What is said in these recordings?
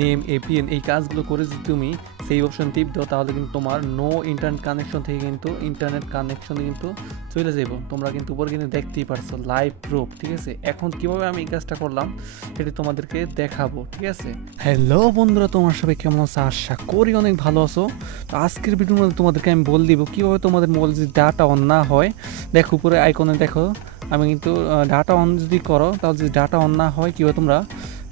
Name APN এই কাজগুলো করে যদি তুমি সেই অপশন টিপ দাও তাহলে কিন্তু তোমার নো ইন্টারনেট কানেকশন থেকে কিন্তু ইন্টারনেট কানেকশনে কিন্তু চলে যাব। তোমরা কিন্তু উপরে কিন্তু দেখতেই পারছো লাইভ প্রুফ, ঠিক আছে। এখন কিভাবে আমি এই কাজটা করলাম সেটা তোমাদেরকে দেখাবো, ঠিক আছে। হ্যালো বন্ধুরা, তোমার সবাই কেমন আছো? আশা করি অনেক ভালো আছো। তো আজকের ভিডিওর মধ্যে তোমাদেরকে আমি বলে দিব কীভাবে তোমাদের মোবাইল যদি ডাটা অন না হয়। দেখো উপরে আইকনে দেখো, আমি কিন্তু ডাটা অন যদি করো তাহলে যদি ডাটা অন না হয় কীভাবে তোমরা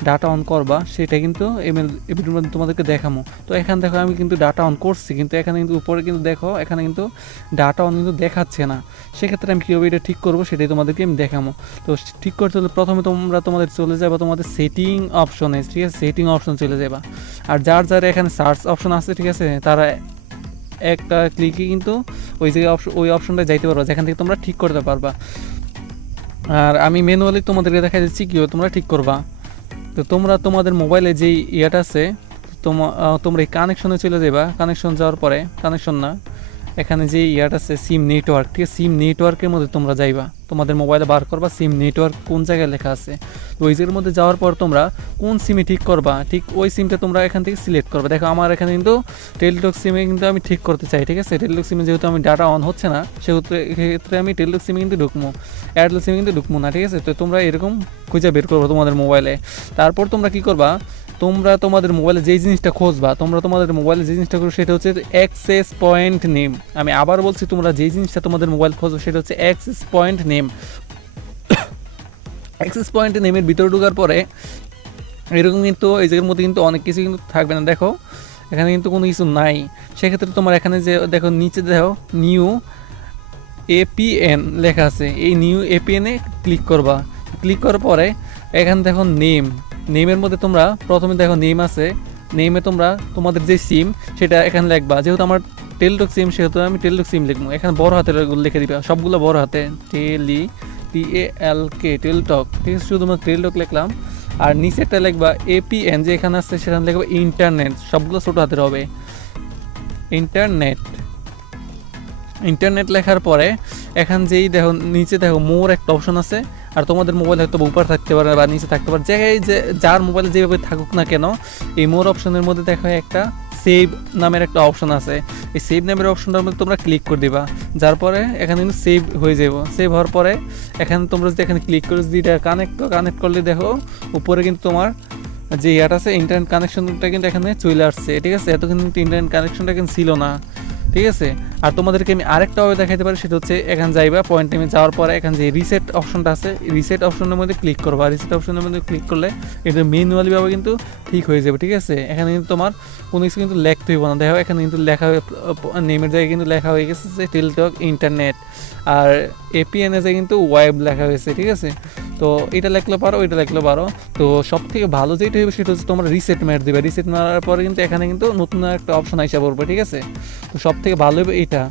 ডাটা অন করবা সেটা কিন্তু এই ভিডিওর মধ্যে তোমাদেরকে দেখাবো। তো এখানে দেখো আমি কিন্তু ডাটা অন করছি, কিন্তু এখানে কিন্তু উপরে কিন্তু দেখো এখানে কিন্তু ডাটা অন কিন্তু দেখাচ্ছে না। সেক্ষেত্রে আমি কীভাবে এটা ঠিক করবো সেটাই তোমাদেরকে আমি দেখাবো। তো ঠিক করতে হলে প্রথমে তোমাদের চলে যাবে তোমাদের সেটিং অপশনে, ঠিক আছে। সেটিং অপশন চলে যাবা, আর যার যার এখানে সার্চ অপশন আছে, ঠিক আছে, তারা একটা ক্লিকে কিন্তু ওই জায়গায় ওই অপশনটা যাইতে পারবা যেখান থেকে তোমরা ঠিক করতে পারবা। আর আমি ম্যানুয়ালি তোমাদেরকে দেখা দিচ্ছি কীভাবে তোমরা ঠিক করবা। তো তোমরা তোমাদের মোবাইলে যেই ইয়াটা আছে তোমরা এই কানেকশনে চলে যাবা। কানেকশন যাওয়ার পরে কানেকশন না, এখানে যে ইয়াটা আছে সিম নেটওয়ার্ক, ঠিক আছে, সিম নেটওয়ার্কের মধ্যে তোমরা যাইবা। তোমাদের মোবাইলে বার করবা সিম নেটওয়ার্ক কোন জায়গায় লেখা আছে। তো ওই জায়গার মধ্যে যাওয়ার পর তোমরা কোন সিমে ঠিক করবা, ঠিক ওই সিমটা তোমরা এখান থেকে সিলেক্ট করবে। দেখো আমার এখানে কিন্তু টেলিটক সিমে কিন্তু আমি ঠিক করতে চাই, ঠিক আছে। টেলিটক সিমে যেহেতু আমি ডাটা অন হচ্ছে না সেহেতু এক্ষেত্রে আমি টেলিটক সিমে কিন্তু ঢুকবো, এয়ারটেল সিমে কিন্তু ঢুকবো না, ঠিক আছে। তো তোমরা এরকম খুঁজে বের করবো তোমাদের মোবাইলে। তারপর তোমরা কি করবা, তোমরা তোমাদের মোবাইলে যেই জিনিসটা খুঁজবা, তোমরা তোমাদের মোবাইলে যে জিনিসটা করো সেটা হচ্ছে অ্যাক্সেস পয়েন্ট নেম। আমি আবার বলছি, তোমরা যেই জিনিসটা তোমাদের মোবাইল খোঁজো সেটা হচ্ছে access point name. Access point নেমের ভিতরে ঢোকার পরে এরকম কিন্তু এই জায়গার মধ্যে কিন্তু অনেক কিছু কিন্তু থাকবে না। দেখো এখানে কিন্তু কোনো কিছু নাই। সেক্ষেত্রে তোমার এখানে যে দেখো নিচে দেখো নিউ এপিএন লেখা আছে, এই নিউ এপিএনে ক্লিক করবা। ক্লিক করার পরে এখানে দেখো নেমের মধ্যে তোমরা প্রথমে দেখো নেম আছে, নেমে তোমরা তোমাদের যে সিম সেটা এখানে লিখবা। যেহেতু আমার টেলিটক সিম সেহেতু আমি টেলিটক সিম লিখবো। এখানে বড় হাতে লিখে দিবা, সবগুলো বড় হাতে, TALK টেলিটক, ঠিক আছে। শুধুমাত্র টেলিটক লিখলাম। আর নিচেরটা লিখবা এপিএন, যে এখানে আছে সেখানে লিখবা ইন্টারনেট, সবগুলো ছোটো হাতের হবে। ইন্টারনেট লেখার পরে এখান যেই দেখো নিচে দেখো মোর একটা অপশন আছে। আর তোমাদের মোবাইল হয়তো উপর থাকতে পারে বা নিচে থাকতে পারে, জায়গায় যে যার মোবাইলে যেভাবে থাকুক না কেন, এই মোর অপশনের মধ্যে দেখো একটা সেভ নামের একটা অপশন আছে। এই সেভ নামের অপশনটার মধ্যে তোমরা ক্লিক করে দিবা। যার পরে এখানে কিন্তু সেভ হয়ে যাব। সেভ হওয়ার পরে এখানে তোমরা যদি এখানে ক্লিক করে যদি এটা কানেক্ট করলে দেখো উপরে কিন্তু তোমার যে ইয়াটা আছে ইন্টারনেট কানেকশনটা কিন্তু এখানে চলে আসছে, ঠিক আছে। এত কিন্তু ইন্টারনেট কানেকশনটা কিন্তু ছিল না, ঠিক আছে। আর তোমাদেরকে আমি আরেকটাভাবে দেখাতে পারি, সেটা হচ্ছে এখানে যাইবা, পয়েন্ট নেমে যাওয়ার পরে এখানে যে রিসেট অপশনটা আছে, রিসেট অপশনের মধ্যে ক্লিক করবা। রিসেট অপশনের মধ্যে ক্লিক করলে এটা ম্যানুয়ালিভাবে কিন্তু ঠিক হয়ে যাবে, ঠিক আছে। এখানে কিন্তু তোমার কোনো কিছু কিন্তু লিখতে হইব না। দেখো এখানে কিন্তু লেখা নেমের জায়গায় কিন্তু লেখা হয়ে গেছে যে টেলিটক ইন্টারনেট, আর এপিএন এ কিন্তু ওয়েব লেখা হয়েছে, ঠিক আছে। তো এটা লিখলে পারো, ওইটা লিখলে পারো। তো সব থেকে ভালো যেটা হবে সেটা হচ্ছে তোমরা রিসেট মেরে দেবে। রিসেট মারার পরে কিন্তু এখানে কিন্তু নতুন একটা অপশন আইসা পড়বে, ঠিক আছে। তো সব থেকে ভালো হবে এইটা।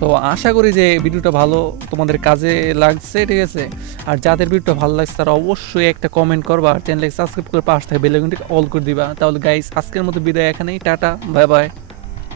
তো আশা করি যে ভিডিওটা ভালো তোমাদের কাজে লাগছে, ঠিক আছে। আর যাদের ভিডিওটা ভালো লাগছে তারা অবশ্যই একটা কমেন্ট করবা, আর চ্যানেলকে সাবস্ক্রাইব করে পাশ থেকে বেল আইকনটি অল করে দিবা। তাহলে গাইস আজকের মতো বিদায়, এখানেই টাটা, বাই বাই।